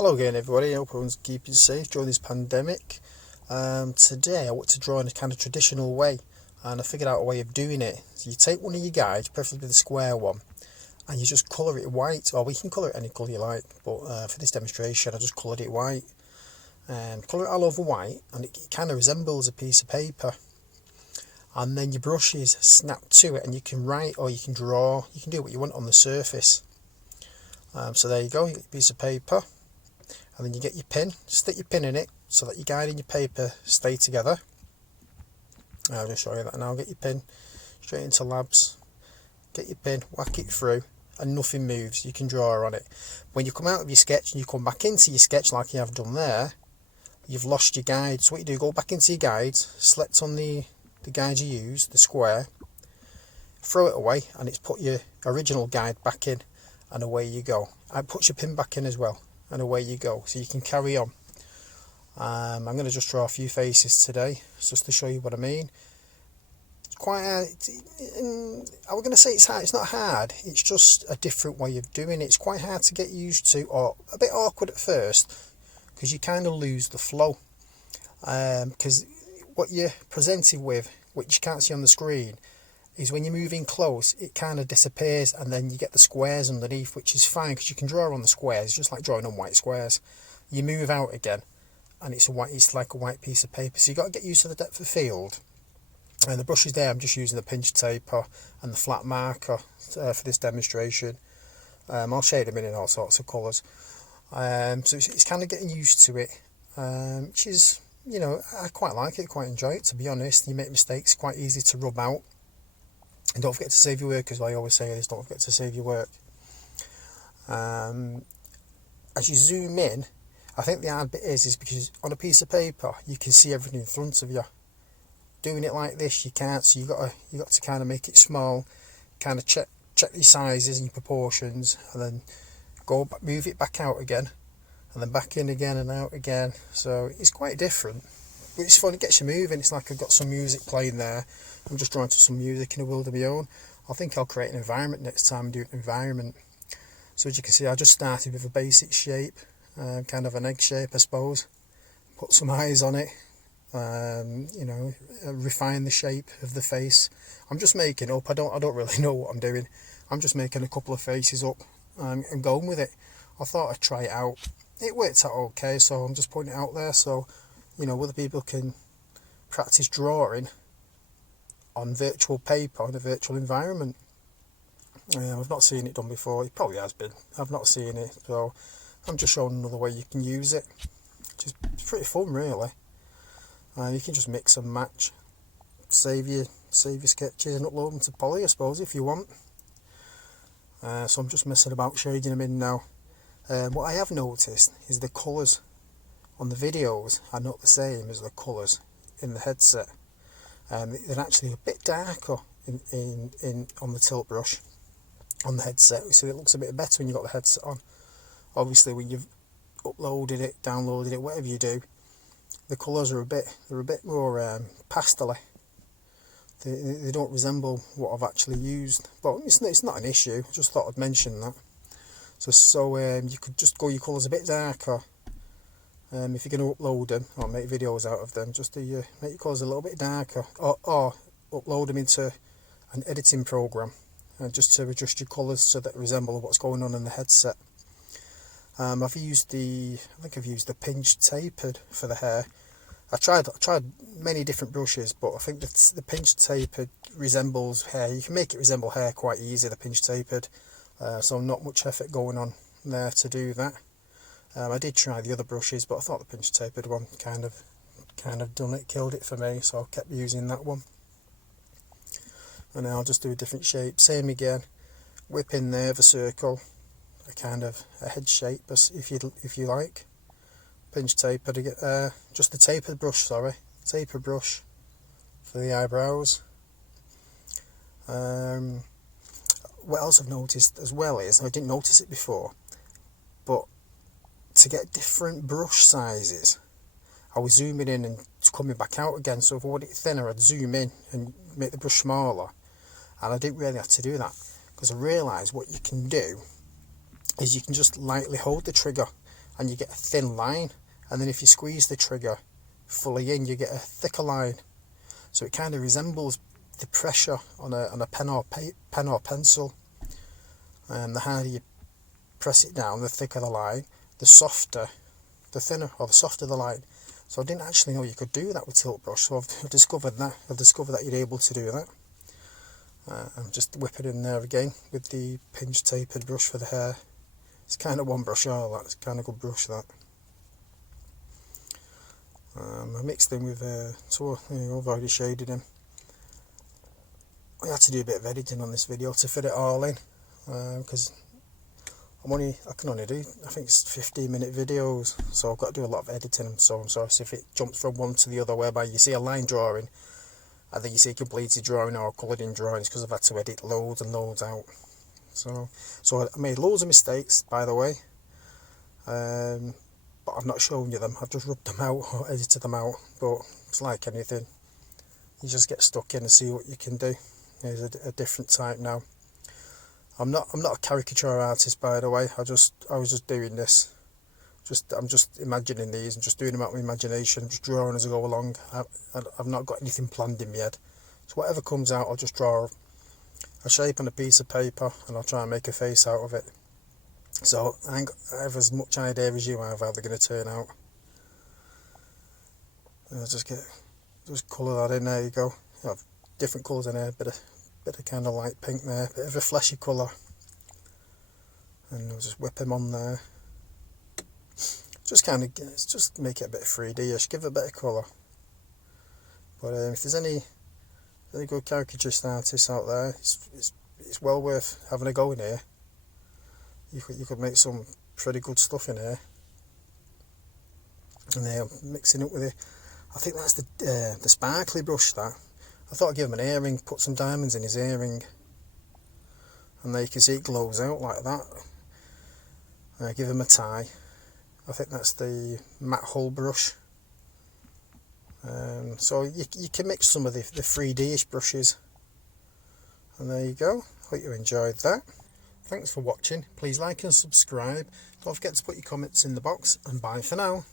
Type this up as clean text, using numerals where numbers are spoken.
Hello again everybody, I hope everyone's keeping safe during this pandemic. Today I want to draw in a kind of traditional way, and I figured out a way of doing it. So you take one of your guides, preferably the square one, and you just colour it white, or we can colour it any colour you like, but for this demonstration I just coloured it white. Colour it all over white, and it kind of resembles a piece of paper. And then your brushes snap to it, and you can write or you can draw, you can do what you want on the surface. So there you go, you get your piece of paper. And then you get your pin, stick your pin in it so that your guide and your paper stay together. I'll just show you that now. Get your pin straight into labs, get your pin, whack it through, and nothing moves. You can draw on it. When you come out of your sketch and you come back into your sketch like you have done there, you've lost your guide. So what you do, go back into your guide, select on the guide you use, the square, throw it away, and it's put your original guide back in, and away you go. It puts your pin back in as well, and away you go, so you can carry on. I'm going to just draw a few faces today, just to show you what I mean. It's quite hard. I was going to say it's hard. It's not hard, it's just a different way of doing it. It's quite hard to get used to, or a bit awkward at first, because you kind of lose the flow. Because what you're presented with, which you can't see on the screen, is when you're moving close, it kind of disappears, and then you get the squares underneath, which is fine because you can draw on the squares, just like drawing on white squares. You move out again, and it's like a white piece of paper. So you've got to get used to the depth of field. And the brushes there, I'm just using the pinch taper and the flat marker for this demonstration. I'll shade them in all sorts of colours. So it's kind of getting used to it, which is, I quite like it, quite enjoy it, to be honest. You make mistakes, quite easy to rub out. And don't forget to save your work, as I always say this, don't forget to save your work. As you zoom in, I think the hard bit is because on a piece of paper you can see everything in front of you. Doing it like this you can't, so you got to kind of make it small, kind of check your sizes and your proportions, and then go back, move it back out again, and then back in again and out again. So it's quite different, but it's fun. It gets you moving. It's like I've got some music playing there. I'm just drawing to some music in a world of my own. I think I'll create an environment next time and do an environment. So as you can see, I just started with a basic shape, kind of an egg shape, I suppose. Put some eyes on it, refine the shape of the face. I'm just making up. I don't really know what I'm doing. I'm just making a couple of faces up and going with it. I thought I'd try it out. It worked out okay, so I'm just putting it out there so other people can practice drawing on virtual paper in a virtual environment. I've not seen it done before. It probably has been. I've not seen it, so I'm just showing another way you can use it. It's pretty fun, really. You can just mix and match, save your sketches and upload them to Poly, I suppose, if you want. So I'm just messing about shading them in now. What I have noticed is the colours on the videos are not the same as the colours in the headset. They're actually a bit darker on the Tiltbrush on the headset, so it looks a bit better when you've got the headset on. Obviously when you've uploaded it, downloaded it, whatever you do, the colours are a bit more pastel-y. They don't resemble what I've actually used, but it's not an issue. I just thought I'd mention that. So you could just go your colours a bit darker. If you're going to upload them or make videos out of them, just make your colours a little bit darker, or upload them into an editing program, just to adjust your colours so that resemble what's going on in the headset. I think I've used the pinch tapered for the hair. I tried many different brushes, but I think that the pinch tapered resembles hair. You can make it resemble hair quite easy, the pinch tapered. So not much effort going on there to do that. I did try the other brushes, but I thought the pinch tapered one kind of done it, killed it for me, so I kept using that one. And now I'll just do a different shape. Same again, whip in there the circle, a head shape, if you like. Pinch taper to get just the tapered brush, taper brush for the eyebrows. What else I've noticed as well is, I didn't notice it before, but to get different brush sizes, I was zooming in and coming back out again. So if I wanted it thinner, I'd zoom in and make the brush smaller, and I didn't really have to do that because I realised what you can do is you can just lightly hold the trigger and you get a thin line, and then if you squeeze the trigger fully in, you get a thicker line. So it kind of resembles the pressure on a pen or pencil. And the harder you press it down, the thicker the line, the softer, the thinner or the softer the line. So I didn't actually know you could do that with Tiltbrush, so I've discovered that. I've discovered that you're able to do that. I'm just whipping in there again with the pinch tapered brush for the hair. It's kind of one brush all that. It's kind of good brush that. I mixed in with so there you go, I've already shaded him. I had to do a bit of editing on this video to fit it all in, because I can only do, I think it's 15-minute videos, so I've got to do a lot of editing. So I'm sorry if it jumps from one to the other, whereby you see a line drawing and then you see a completed drawing or coloured in drawings, because I've had to edit loads and loads out. So I made loads of mistakes, by the way, but I've not shown you them. I've just rubbed them out or edited them out. But it's like anything, you just get stuck in and see what you can do. There's a different type now. I'm not a caricature artist, by the way. I was just doing this. I'm just imagining these and just doing them out of my imagination, just drawing as I go along. I've not got anything planned in my head. So whatever comes out, I'll just draw a shape on a piece of paper and I'll try and make a face out of it. So I have as much idea as you have how they're going to turn out. I'll just colour that in. There you go. You have different colours in there, bit of kind of light pink there, bit of a fleshy colour, and I'll just whip them on there. Just make it a bit 3D-ish, give it a bit of colour. But if there's any good caricaturist artists out there, it's well worth having a go in here. You could make some pretty good stuff in here. And then mixing it with it, I think that's the sparkly brush. That I thought I'd give him an earring, put some diamonds in his earring, and there you can see it glows out like that. Give him a tie. I think that's the matte hull brush. So you can mix some of the 3D-ish brushes. And there you go. Hope you enjoyed that. Thanks for watching. Please like and subscribe. Don't forget to put your comments in the box, and bye for now.